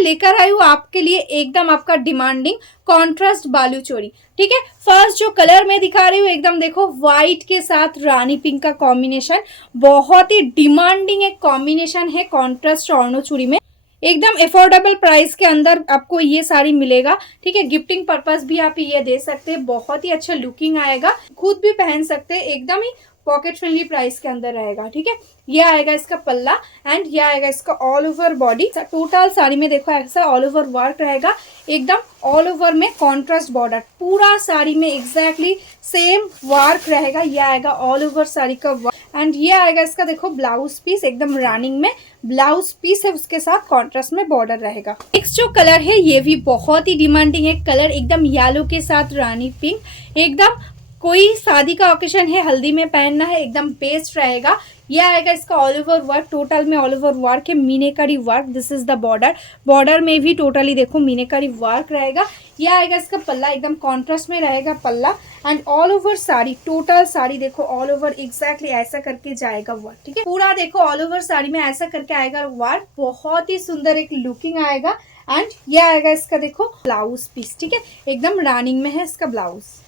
लेकर आई हूँ आपके लिए एकदम आपका डिमांडिंग कॉन्ट्रास्ट बालू चोरी। ठीक है, फर्स्ट जो कलर मैं दिखा रही हूँ एकदम देखो व्हाइट के साथ रानी पिंक का कॉम्बिनेशन, बहुत ही डिमांडिंग एक कॉम्बिनेशन है कॉन्ट्रास्ट स्वर्णो चूड़ी में। एकदम अफोर्डेबल प्राइस के अंदर आपको ये साड़ी मिलेगा। ठीक है, गिफ्टिंग पर्पस भी आप ये दे सकते हैं, बहुत ही अच्छा लुकिंग आएगा, खुद भी पहन सकते हैं, एकदम ही पॉकेट फ्रेंडली प्राइस के अंदर रहेगा। ठीक है, ये आएगा इसका पल्ला एंड ये आएगा इसका all over body. Total sari में देखो ऐसा ऑल ओवर वर्क रहेगा, एकदम ऑल ओवर में कॉन्ट्रास्ट बॉर्डर, पूरा साड़ी में एग्जैक्टली सेम वर्क रहेगा। ये आएगा ऑल ओवर साड़ी का वर्क एंड ये आएगा इसका देखो ब्लाउज पीस, एकदम रनिंग में ब्लाउज पीस है, उसके साथ कॉन्ट्रास्ट में बॉर्डर रहेगा। नेक्स्ट जो कलर है ये भी बहुत ही डिमांडिंग है कलर, एकदम येलो के साथ रानी पिंक, एकदम कोई शादी का ओकेशन है, हल्दी में पहनना है, एकदम बेस्ट रहेगा। यह आएगा इसका ऑल ओवर वर्क, टोटल में ऑल ओवर वर्क है, meenakari work. This is the border, border में भी टोटली देखो मीनेकारी वर्क रहेगा। यह आएगा इसका पल्ला, एकदम कॉन्ट्रास्ट में रहेगा पल्ला and all over sari, total sari देखो ऑल ओवर एग्जैक्टली ऐसा करके जाएगा वर्क। ठीक है, पूरा देखो ऑल ओवर साड़ी में ऐसा करके आएगा वर्क, बहुत ही सुंदर एक लुकिंग आएगा। एंड ये आएगा इसका देखो ब्लाउज पीस। ठीक है, एकदम रनिंग में है इसका ब्लाउज।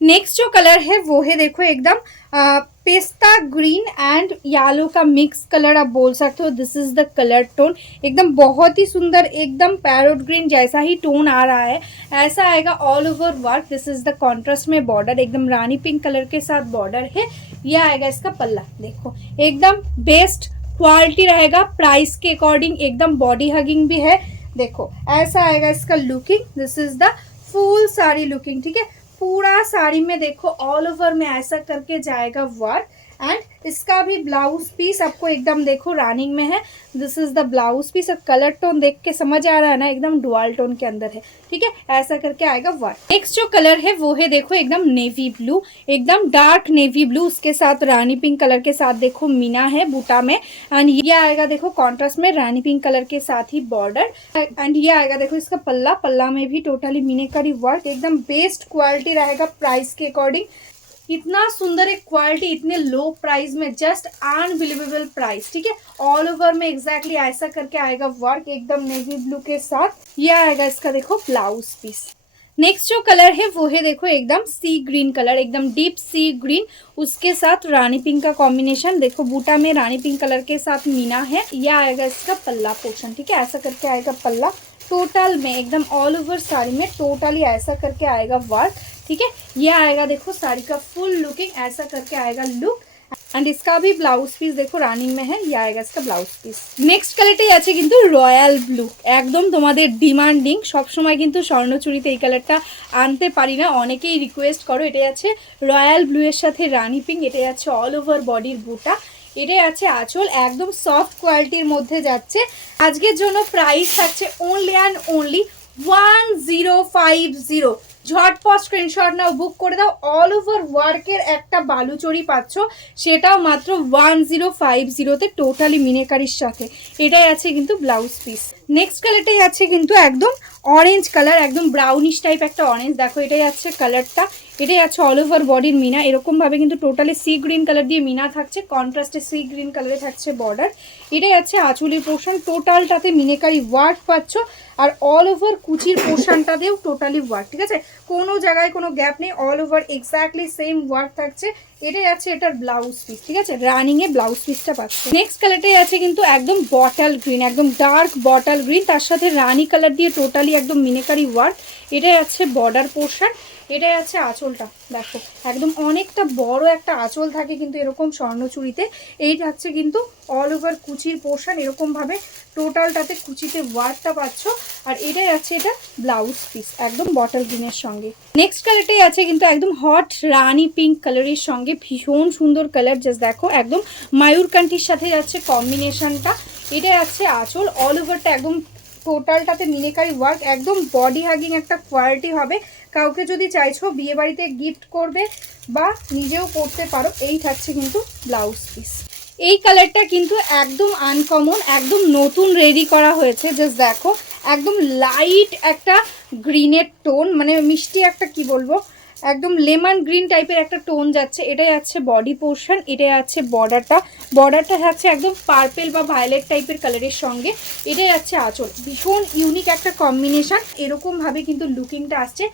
नेक्स्ट जो कलर है वो है देखो एकदम पेस्ता ग्रीन एंड येलो का मिक्स कलर आप बोल सकते हो। This is the colour tone, एकदम बहुत ही सुंदर, एकदम पैरोट ग्रीन जैसा ही टोन आ रहा है, ऐसा आएगा all over work. This is the contrast में बॉर्डर, एकदम रानी पिंक कलर के साथ बॉर्डर है। यह आएगा इसका पल्ला, देखो एकदम बेस्ट क्वालिटी रहेगा प्राइस के अकॉर्डिंग, एकदम बॉडी हगिंग भी है। देखो ऐसा आएगा इसका looking, this is the full sari looking. ठीक है, पूरा साड़ी में देखो ऑल ओवर में ऐसा करके जाएगा वर्क एंड इसका भी ब्लाउज पीस आपको एकदम देखो रनिंग में है। This is the blouse piece, और कलर टोन देख के समझ आ रहा है ना, एकदम डुअल टोन के अंदर है। ठीक है, ऐसा करके आएगा वर्क। नेक्स्ट जो कलर है वो है देखो एकदम नेवी ब्लू, एकदम डार्क नेवी ब्लू, उसके साथ रानी पिंक कलर के साथ देखो मीना है बूटा में एंड ये आएगा देखो कॉन्ट्रास्ट में रानी पिंक कलर के साथ ही बॉर्डर एंड ये आएगा देखो इसका पल्ला, पल्ला में भी टोटली मीनाकारी वर्क, एकदम बेस्ट क्वालिटी रहेगा प्राइस के अकॉर्डिंग। इतना सुंदर एक क्वालिटी इतने लो प्राइस में, जस्ट अनबिलीवेबल प्राइस। ठीक है, ऑल ओवर में एग्जैक्टली ऐसा करके आएगा वर्क, एकदम नेवी ब्लू के साथ। ये आएगा इसका देखो ब्लाउज पीस। नेक्स्ट जो कलर है वो है देखो एकदम सी ग्रीन कलर, एकदम डीप सी ग्रीन, उसके साथ रानी पिंक का कॉम्बिनेशन। देखो बूटा में रानी पिंक कलर के साथ मीना है। यह आएगा इसका पल्ला पोर्शन। ठीक है, ऐसा करके आएगा पल्ला, टोटल में एकदम ऑल ओवर साड़ी में टोटली ऐसा करके आएगा वर्क। ठीक है, ये आएगा देखो साड़ी का फुल लुकिंग, ऐसा करके आएगा लुक एंड इसका भी ब्लाउज पीस देखो रानिंग में है। ये आएगा इसका ब्लाउज पीस। नेक्स्ट কালারটাই আছে কিন্তু রয়্যাল ব্লু, একদম তোমাদের ডিমান্ডিং, সব সময় কিন্তু স্বর্ণচুরিতে এই কালারটা আনতে পারি না, অনেকেই রিকোয়েস্ট করো। এটাই আছে রয়্যাল ব্লু এর সাথে রানী পিঙ্ক, এটাই আছে অল ওভার বডির বুটা, এটাই আছে আঁচল, একদম সফট কোয়ালিটির মধ্যে যাচ্ছে। আজকের জন্য প্রাইস থাকছে অনলি অ্যান্ড অনলি 1050। ঝটপট স্ক্রিনশট নাও, বুক করে দাও। অল ওভার ওয়ার্কের একটা বালুচরি পাচ্ছ, সেটাও মাত্র 1050তে টোটালি মিনেকারির সাথে। এটাই আছে কিন্তু ব্লাউজ পিস। নেক্সট কালারটাই আছে কিন্তু একদম অরেঞ্জ কালার, একদম ব্রাউনিশ টাইপ একটা অরেঞ্জ। দেখো এটাই আছে কালারটা, এটাই আছে অল ওভার বডির মিনা। এরকমভাবে কিন্তু টোটালি সি গ্রিন কালার দিয়ে মিনা থাকছে, কন্ট্রাস্টে সি গ্রিন কালারে থাকছে বর্ডার। এটাই আছে আঁচলের পোর্শন, টোটালটাতে মিনেকারি ওয়ার্ক পাচ্ছ আর অল ওভার কুচির পোর্শনটাতেও টোটালি ওয়ার্ক। ঠিক আছে, কোনো জায়গায় কোনো গ্যাপ নেই, all over exactly same work থাকছে। এটাই আছে এটার ব্লাউজ পিস। ঠিক আছে, রানিং এ ব্লাউজ পিসটা পাচ্ছে। নেক্সট কালারটাই আছে কিন্তু একদম বটল গ্রিন, একদম ডার্ক বটল গ্রিন, তার সাথে রানি কালার দিয়ে টোটালি একদম মিনেকারি ওয়ার্ক। এটাই আছে বর্ডার পোর্শন, এটাই আছে আঁচলটা। দেখো একদম অনেকটা বড় একটা আঁচল থাকে কিন্তু এরকম স্বর্ণচুরিতে। এই থাকছে কিন্তু অল ওভার কুচির পোর্শন, এরকমভাবে টোটালটাতে কুচিতে ওয়ার্কটা পাচ্ছ। আর এটাই আছে এটা ব্লাউজ পিস, একদম বটল গ্রিনের সঙ্গে। নেক্সট কালারটাই আছে কিন্তু একদম হট রানি পিঙ্ক কালারের সঙ্গে, ভীষণ সুন্দর কালার। জাস্ট দেখো একদম মায়ূরকান্ঠির সাথে যাচ্ছে কম্বিনেশনটা। এটাই আছে আঁচল, অল ওভারটা একদম টোটালটাতে মিনেকারি ওয়ার্ক, একদম বডি হাগিং একটা কোয়ালিটি হবে। কাউকে যদি চাইছো বিয়ে বাড়িতে গিফট করবে বা নিজেও পরতে পারো। এই থাকছে কিন্তু ব্লাউজ পিস। এই কালারটা কিন্তু একদম আনকমন, একদম নতুন রেডি করা হয়েছে। জাস্ট দেখো একদম লাইট একটা গ্রিনের টোন, মানে মিষ্টি একটা কি বলবো একদম লেমন গ্রিন টাইপের একটা টোন যাচ্ছে। এটাই আছে বডি পোর্শন, এটাই আছে বর্ডারটা থাকছে একদম পার্পেল বা ভায়োলেট টাইপের কালারের সঙ্গে। এটাই আছে আঁচল। ভীষণ ইউনিক একটা কম্বিনেশন, এরকমভাবে কিন্তু লুকিংটা আসছে।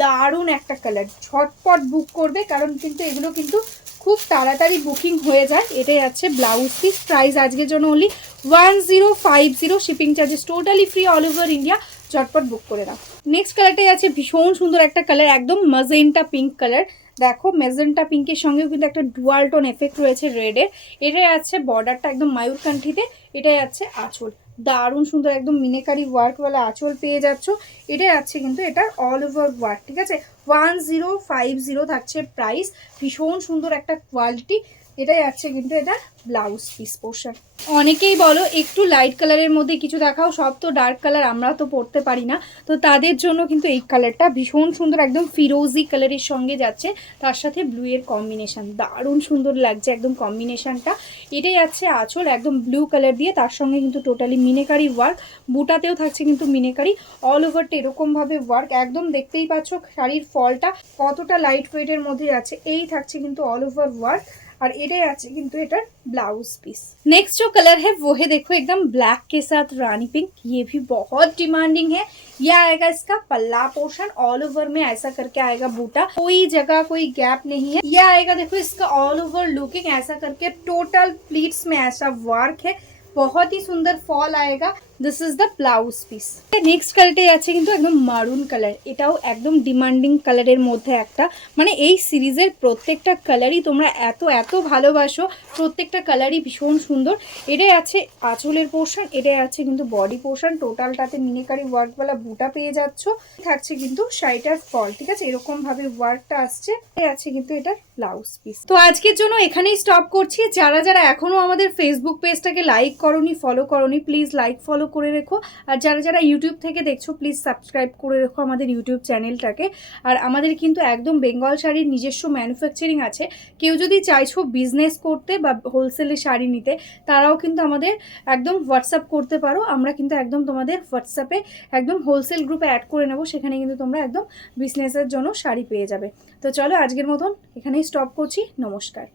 দারুণ একটা কালার, ঝটপট বুক করবে কারণ কিন্তু এগুলো কিন্তু খুব তাড়াতাড়ি বুকিং হয়ে যায়। এটাই আছে ব্লাউজ পিস। প্রাইস আজকের জন্য only 1050, shipping charges totally free all over India. ঝটপট বুক করে দাও। নেক্সট কালারটাই আছে ভীষণ সুন্দর একটা কালার, একদম ম্যাজেন্টা পিঙ্ক কালার। দেখো ম্যাজেন্টা পিঙ্কের সঙ্গেও কিন্তু একটা ডুয়াল টোন এফেক্ট রয়েছে রেডের। এটাই আছে বর্ডারটা একদম মায়ূরকান্ঠিতে। এটাই আছে আঁচল, দারুণ সুন্দর একদম মিনেকারি ওয়ার্কওয়ালা আঁচল পেয়ে যাচ্ছ। এটাই আছে কিন্তু এটার অল ওভার ওয়ার্ক, ঠিক আছে। 1050 থাকছে প্রাইস। ভীষণ সুন্দর একটা কোয়ালিটি। এটাই আছে কিন্তু এটা ব্লাউজ পিস পোর্শন। অনেকেই বলো একটু লাইট কালারের মধ্যে কিছু দেখাও, সব তো ডার্ক কালার আমরা তো পরতে পারি না, তো তাদের জন্য কিন্তু এই কালারটা ভীষণ সুন্দর, একদম ফিরোজি কালারের সঙ্গে যাচ্ছে, তার সাথে ব্লু এর কম্বিনেশন, দারুণ সুন্দর লাগছে একদম কম্বিনেশনটা। এটাই আছে আঁচল, একদম ব্লু কালার দিয়ে, তার সঙ্গে কিন্তু টোটালি মিনেকারি ওয়ার্ক। বুটাতেও থাকছে কিন্তু মিনেকারি, অল ওভারটা এরকমভাবে ওয়ার্ক। একদম দেখতেই পাচ্ছ শাড়ির ফলটা কতটা লাইট ওয়েটের মধ্যে আছে। এই থাকছে কিন্তু অল ওভার ওয়ার্ক। और এটাই আছে কিন্তু এটার ब्लाउज पीस। नेक्स्ट जो कलर है वो है देखो एकदम ब्लैक के साथ रानी पिंक, ये भी बहुत डिमांडिंग है। ये आएगा इसका पल्ला पोर्शन, ऑल ओवर में ऐसा करके आएगा बूटा, कोई जगह कोई गैप नहीं है। ये आएगा देखो इसका ऑल ओवर लुकिंग ऐसा करके टोटल प्लीट्स में ऐसा वर्क है, बहुत ही सुंदर फॉल आएगा। This is the blouse piece. Next কালারটাই আছে কিন্তু একদম মারুন কালার, এটাও একদম ডিমান্ডিং কালারের মধ্যে একটা, মানে এই সিরিজের প্রত্যেকটা কালারই তোমরা এত এত ভালোবাসো, প্রত্যেকটা কালারই ভীষণ সুন্দর। এটাই আছে আঁচলের পোর্শন, এটাই আছে কিন্তু বডি পোর্শন, টোটালটাতে মিনিকারি ওয়ার্কওয়ালা বুটা পেয়ে যাচ্ছ। থাকছে কিন্তু শাড়িটার ফল, ঠিক আছে, এরকম ভাবে ওয়ার্কটা আসছে। এই আছে কিন্তু এটা ব্লাউজ পিস। তো আজকের জন্য এখানেই স্টপ করছি। যারা যারা এখনো আমাদের ফেসবুক পেজটাকে লাইক করোনি, ফলো করোনি, প্লিজ লাইক ফলো করে রেখো। আর যারা যারা ইউটিউব থেকে দেখছো প্লিজ সাবস্ক্রাইব করে রেখো আমাদের ইউটিউব চ্যানেলটাকে। আর আমাদের কিন্তু একদম বেঙ্গল শাড়ির নিজস্ব ম্যানুফ্যাকচারিং আছে। কেউ যদি চাইছো বিজনেস করতে বা হোলসেলে শাড়ি নিতে, তারাও কিন্তু আমাদের একদম হোয়াটসঅ্যাপ করতে পারো। আমরা কিন্তু একদম তোমাদের হোয়াটসঅ্যাপে একদম হোলসেল গ্রুপে অ্যাড করে নেবো, সেখানে কিন্তু তোমরা একদম বিজনেসের জন্য শাড়ি পেয়ে যাবে। তো চলো আজকের মতন এখানেই স্টপ করছি। নমস্কার।